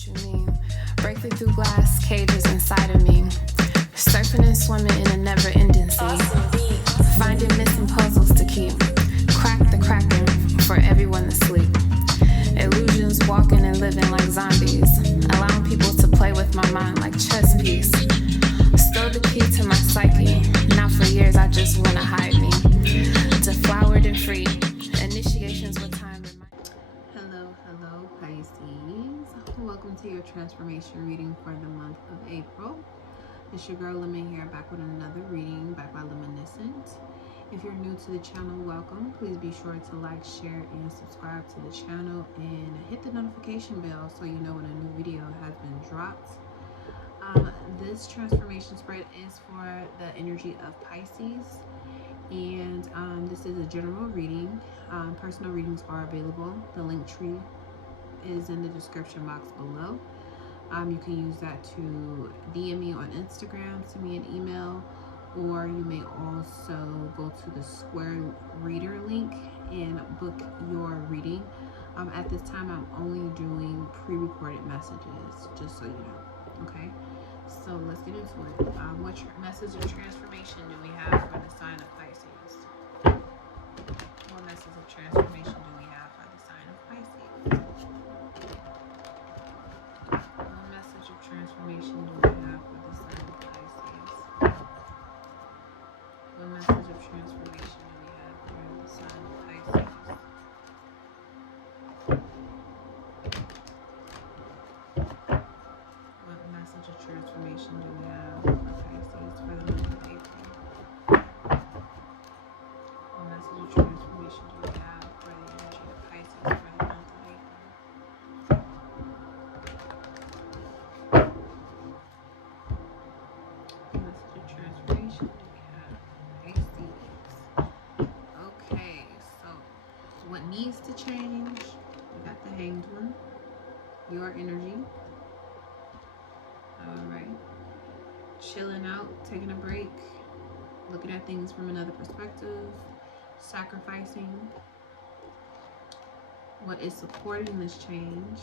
what you mean. Breaking through glass cages inside of me. Surfing and swimming in a never-ending sea. Finding missing puzzles to keep. Crack the cracking for everyone to sleep. Illusions walking and living like zombies. Allowing people to play with my mind like chess piece. Stole the key to my psyche. Now for years I just wanna hide me. Deflowered and free. Initiations with time. Hello, Pisces. Welcome to your transformation reading for the month of April. It's your girl Lemon here, back with another reading, back by Luminescent. If you're new to the channel, welcome. Please be sure to like, share, and subscribe to the channel, and hit the notification bell so you know when a new video has been dropped. This transformation spread is for the energy of Pisces, and this is a general reading. Personal readings are available. The link tree is in the description box below. You can use that to DM me on Instagram, send me an email, or you may also go to the Square Reader link and book your reading. At this time, I'm only doing pre-recorded messages, just so you know, okay? So let's get into it. What message of transformation do we have for the sign of Pisces? What message of transformation do we have for the sign of Pisces? What message of transformation do we have for the sign of Pisces? What message of transformation do we have for the sign of Pisces? What message of transformation do we have for Pisces for the month of April? What message of transformation do we have for the energy of Pisces for the month of April? What message of transformation do we have for Pisces? Okay, so what needs to change? We got the Hanged One, your energy. Alright. Chilling out, taking a break, looking at things from another perspective, sacrificing. What is supporting this change?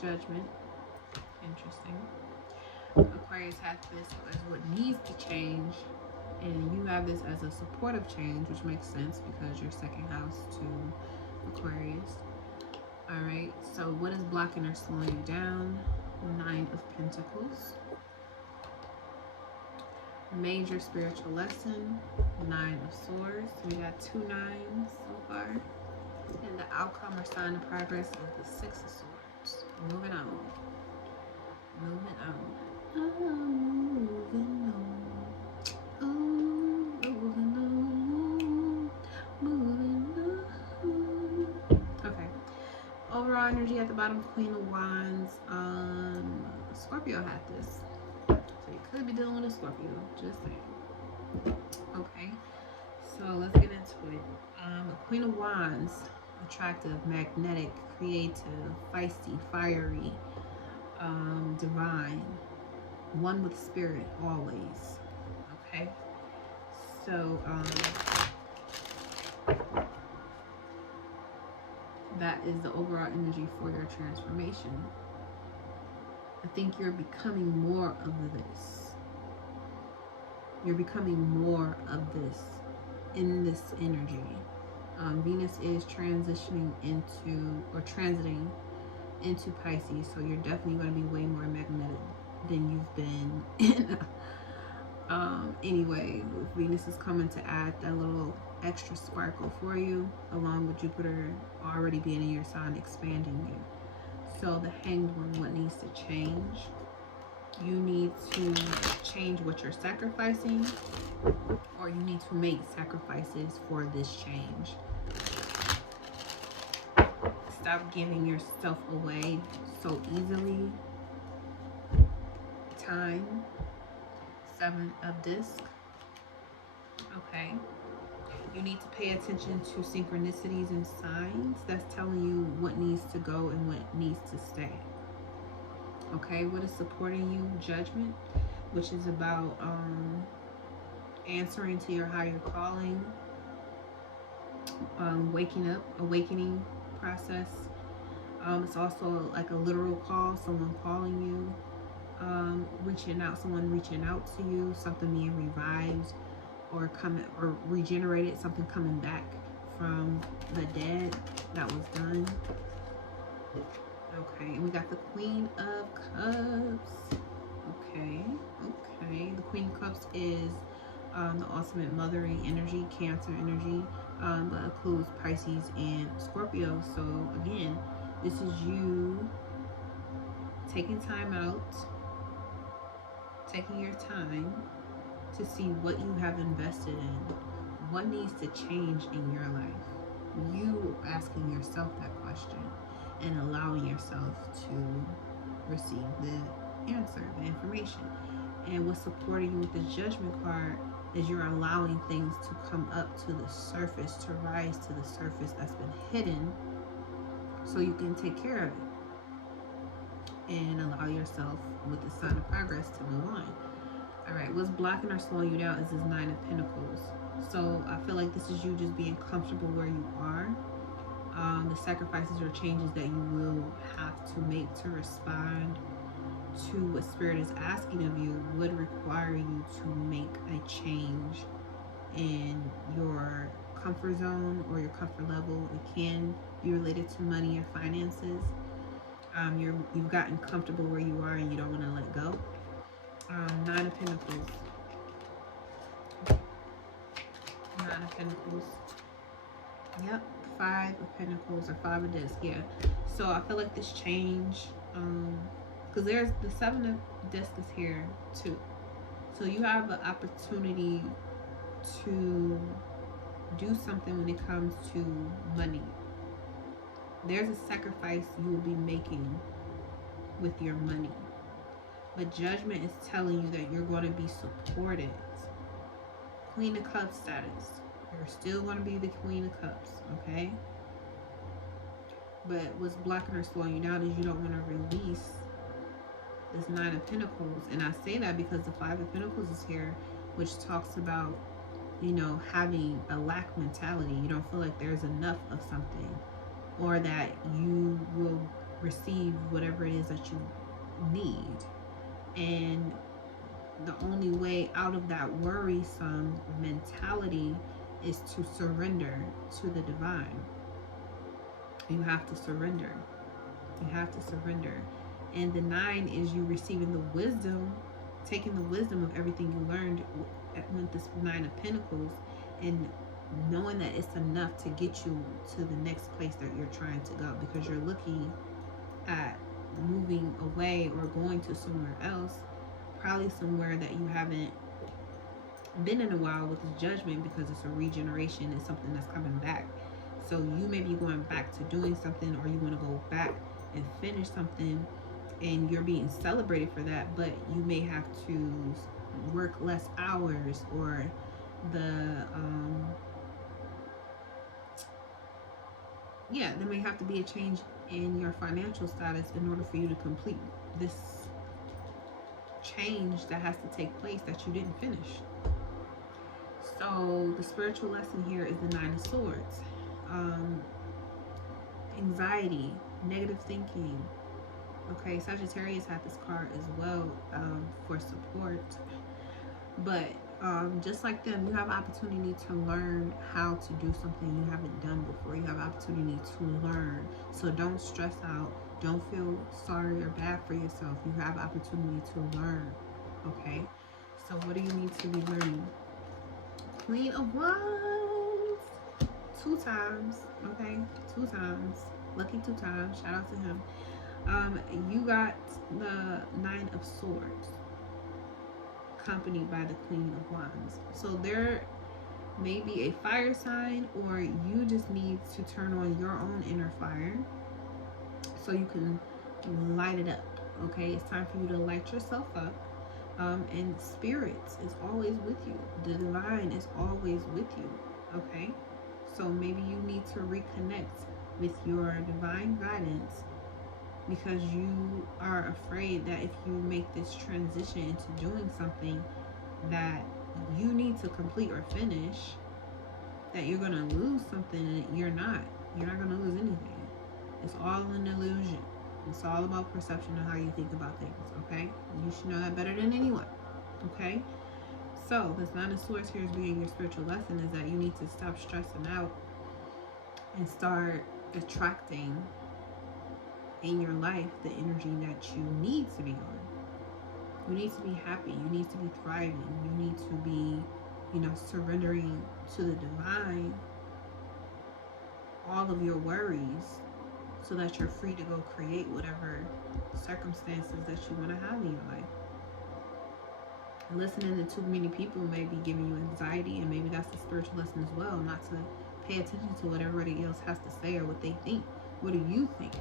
Judgment. Interesting. Aquarius has this as what needs to change, and you have this as a supportive change, which makes sense because your second house to Aquarius. Alright, so what is blocking or slowing you down? Nine of Pentacles. Major spiritual lesson. Nine of Swords. We got 2 9s so far. And the outcome or sign of progress is the Six of Swords. Moving on. Moving on. Moving on. Moving on. Moving on. Okay. Overall energy at the bottom, Queen of Wands. Scorpio had this. So you could be dealing with a Scorpio. Just saying. Okay. So let's get into it. Queen of Wands. Attractive, magnetic, creative, feisty, fiery, divine. One with spirit always. Okay. So, that is the overall energy for your transformation. I think you're becoming more of this. You're becoming more of this in this energy. Venus is transitioning into, or transiting into Pisces, so you're definitely going to be way more magnetic than you've been. Anyway, Venus is coming to add that little extra sparkle for you, along with Jupiter already being in your sign, expanding you. So the Hanged One, what needs to change? You need to change what you're sacrificing, or you need to make sacrifices for this change. Stop giving yourself away so easily. Time. 7 of Disc. Okay. You need to pay attention to synchronicities and signs that's telling you what needs to go and what needs to stay. Okay, what is supporting you? Judgment, which is about answering to your higher calling, waking up, awakening process, It's also like a literal call, someone calling you, someone reaching out to you, something being revived or regenerated, something coming back from the dead that was done. Okay, and we got the Queen of Cups. Okay. The Queen of Cups is the ultimate mothering energy, Cancer energy, but includes Pisces and Scorpio. So again, this is you taking time out, taking your time to see what you have invested in, what needs to change in your life. You asking yourself that question and allowing yourself to receive the answer, the information. And what's supporting you with the Judgment card is you're allowing things to come up to the surface, to rise to the surface that's been hidden, so you can take care of it and allow yourself, with the sign of progress, to move on. All right, what's blocking or slowing you down is this Nine of Pentacles. So I feel like this is you just being comfortable where you are. The sacrifices or changes that you will have to make to respond to what Spirit is asking of you would require you to make a change in your comfort zone or your comfort level. It can be related to money or finances. You've gotten comfortable where you are and you don't want to let go. Nine of Pentacles. Nine of Pentacles. Yep. Five of Pentacles, or Five of Discs. Yeah. So I feel like this change, because there's the Seven of Discs is here too. So you have an opportunity to do something when it comes to money. There's a sacrifice you will be making with your money. But Judgment is telling you that you're going to be supported. Queen of Cups status. You're still going to be the Queen of Cups, okay? But what's blocking or slowing you down is you don't want to release this Nine of Pentacles. And I say that because the Five of Pentacles is here, which talks about, you know, having a lack mentality. You don't feel like there's enough of something, or that you will receive whatever it is that you need. And the only way out of that worrisome mentality is to surrender to the divine. You have to surrender. You have to surrender. And the Nine is you receiving the wisdom, taking the wisdom of everything you learned with this Nine of Pentacles, and knowing that it's enough to get you to the next place that you're trying to go, because you're looking at moving away or going to somewhere else, probably somewhere that you haven't been in a while with this Judgment, because it's a regeneration. It's something that's coming back. So you may be going back to doing something, or you want to go back and finish something, and you're being celebrated for that, but you may have to work less hours, or there may have to be a change in your financial status in order for you to complete this change that has to take place that you didn't finish. So the spiritual lesson here is the Nine of Swords. Anxiety, negative thinking. Okay, Sagittarius had this card as well, for support. But just like them, you have opportunity to learn how to do something you haven't done before. You have opportunity to learn. So don't stress out. Don't feel sorry or bad for yourself. You have opportunity to learn. Okay? So what do you need to be learning? Queen of Wands. 2 times. Okay? 2 times. Lucky 2 times. Shout out to him. You got the Nine of Swords, accompanied by the Queen of Wands. So there may be a fire sign, or you just need to turn on your own inner fire so you can light it up. Okay, it's time for you to light yourself up. And Spirit is always with you. The divine is always with you. Okay, so maybe you need to reconnect with your divine guidance, because you are afraid that if you make this transition into doing something that you need to complete or finish, that you're going to lose something. You're not going to lose anything. It's all an illusion. It's all about perception and how you think about things, okay? You should know that better than anyone, okay? So, this Nine of Swords here is being your spiritual lesson is that you need to stop stressing out and start attracting in your life the energy that you need to be on. You need to be happy. You need to be thriving. You need to be, surrendering to the divine all of your worries so that you're free to go create whatever circumstances that you want to have in your life. And listening to too many people may be giving you anxiety, and maybe that's a spiritual lesson as well, not to pay attention to what everybody else has to say or what they think. What do you think?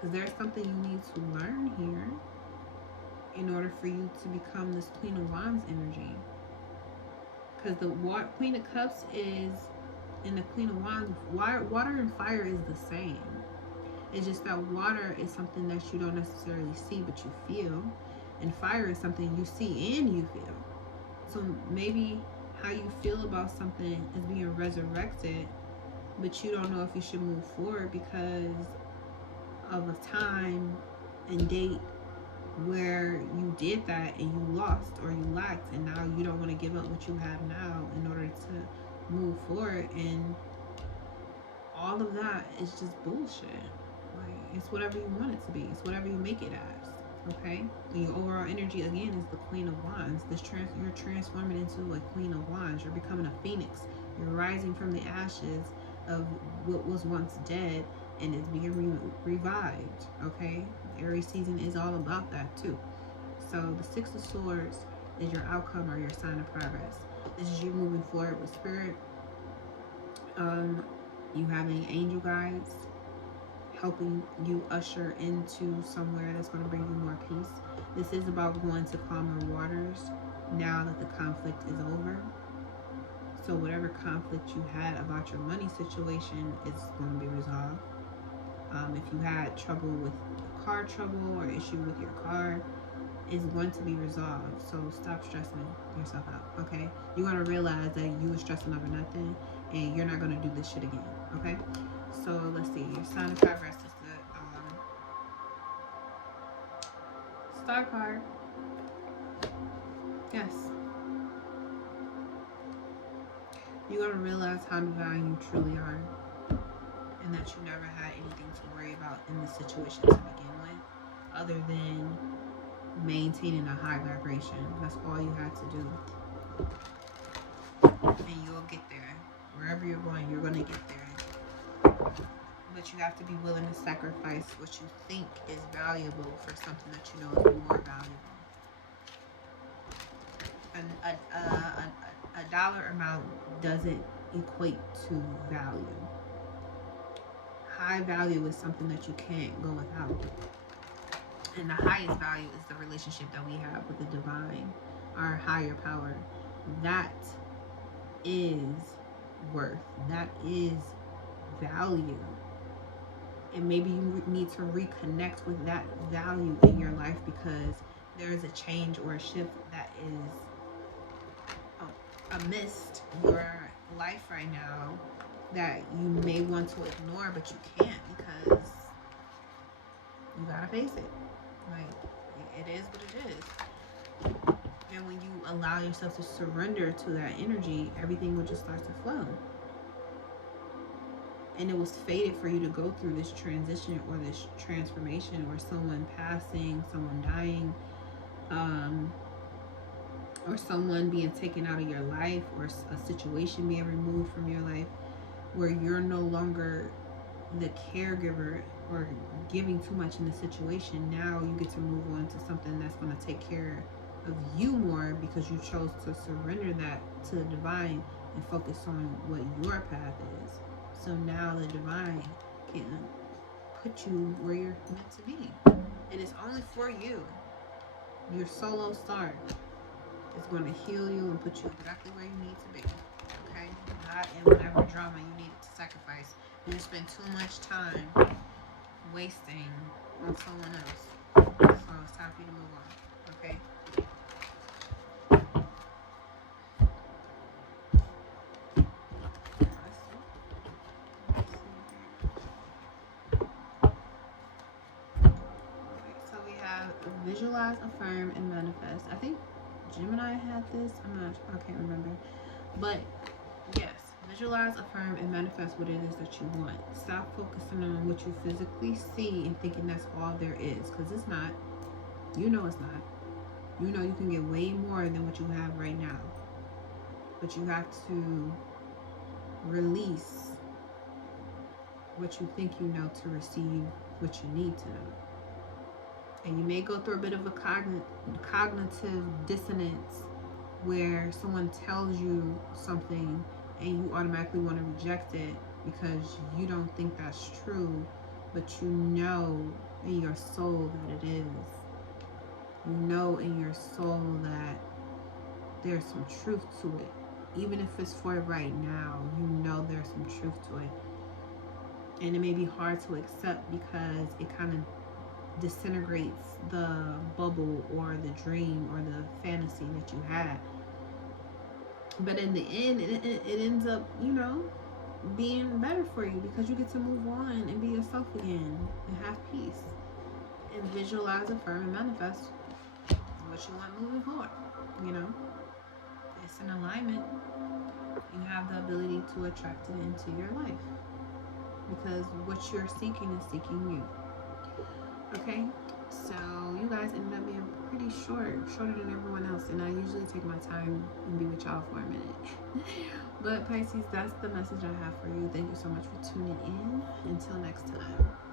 Because there's something you need to learn here in order for you to become this Queen of Wands energy. Because the Queen of Cups is, and the Queen of Wands, water and fire is the same. It's just that water is something that you don't necessarily see, but you feel. And fire is something you see and you feel. So maybe how you feel about something is being resurrected, but you don't know if you should move forward because of a time and date where you did that and you lost or you lacked, and now you don't want to give up what you have now in order to move forward. And all of that is just bullshit. Like, it's whatever you want it to be. It's whatever you make it as. Okay? And your overall energy again is the Queen of Wands. You're transforming into a Queen of Wands. You're becoming a phoenix. You're rising from the ashes of what was once dead and it's being revived. Okay? Aries season is all about that too. So the Six of Swords is your outcome or your sign of progress. This is you moving forward with spirit. You having angel guides helping you usher into somewhere that's going to bring you more peace. This is about going to calmer waters now that the conflict is over. So whatever conflict you had about your money situation is going to be resolved. If you had trouble with car trouble or issue with your car, it's going to be resolved. So stop stressing yourself out, okay? You're going to realize that you were stressing over nothing and you're not going to do this shit again, okay? So let's see. Your sign of progress is the Star card. Yes. You're going to realize how divine you truly are and that you never had anything to worry about in this situation to begin with other than maintaining a high vibration. That's all you have to do. And you'll get there. Wherever you're going, you're going to get there. But you have to be willing to sacrifice what you think is valuable for something that you know is more valuable. A dollar amount doesn't equate to value. High value is something that you can't go without. And the highest value is the relationship that we have with the divine, our higher power. That is worth. That is value. And maybe you need to reconnect with that value in your life because there is a change or a shift that is amidst your life right now that you may want to ignore, but you can't because you gotta face it. Like, it is what it is. And when you allow yourself to surrender to that energy, everything will just start to flow. And it was fated for you to go through this transition or this transformation or someone passing, someone dying, or someone being taken out of your life, or a situation being removed from your life where you're no longer the caregiver or giving too much in the situation. Now you get to move on to something that's going to take care of you more because you chose to surrender that to the divine and focus on what your path is. So now the divine can put you where you're meant to be. And it's only for you. Your solo star is going to heal you and put you exactly where you need to be. Okay? Not in whatever drama you need to sacrifice. You spend too much time wasting on someone else. So it's time for you to move on. Okay? visualize, affirm, and manifest. I think Gemini had this. I can't remember. But yes, visualize, affirm, and manifest what it is that you want. Stop focusing on what you physically see and thinking that's all there is, because it's not. You know it's not. You know you can get way more than what you have right now. But you have to release what you think you know to receive what you need to know. And you may go through a bit of a cognitive dissonance where someone tells you something and you automatically want to reject it because you don't think that's true, but you know in your soul that it is. You know in your soul that there's some truth to it. Even if it's for right now, you know there's some truth to it. And it may be hard to accept because it kind of disintegrates the bubble or the dream or the fantasy that you had. But in the end, it ends up, you know, being better for you because you get to move on and be yourself again and have peace. And visualize, affirm, and manifest what you want moving forward. You know, it's an alignment. You have the ability to attract it into your life because what you're seeking is seeking you. Okay, so you guys ended up being pretty shorter than everyone else, and I usually take my time and be with y'all for a minute. But Pisces, that's the message I have for you. Thank you so much for tuning in. Until next time.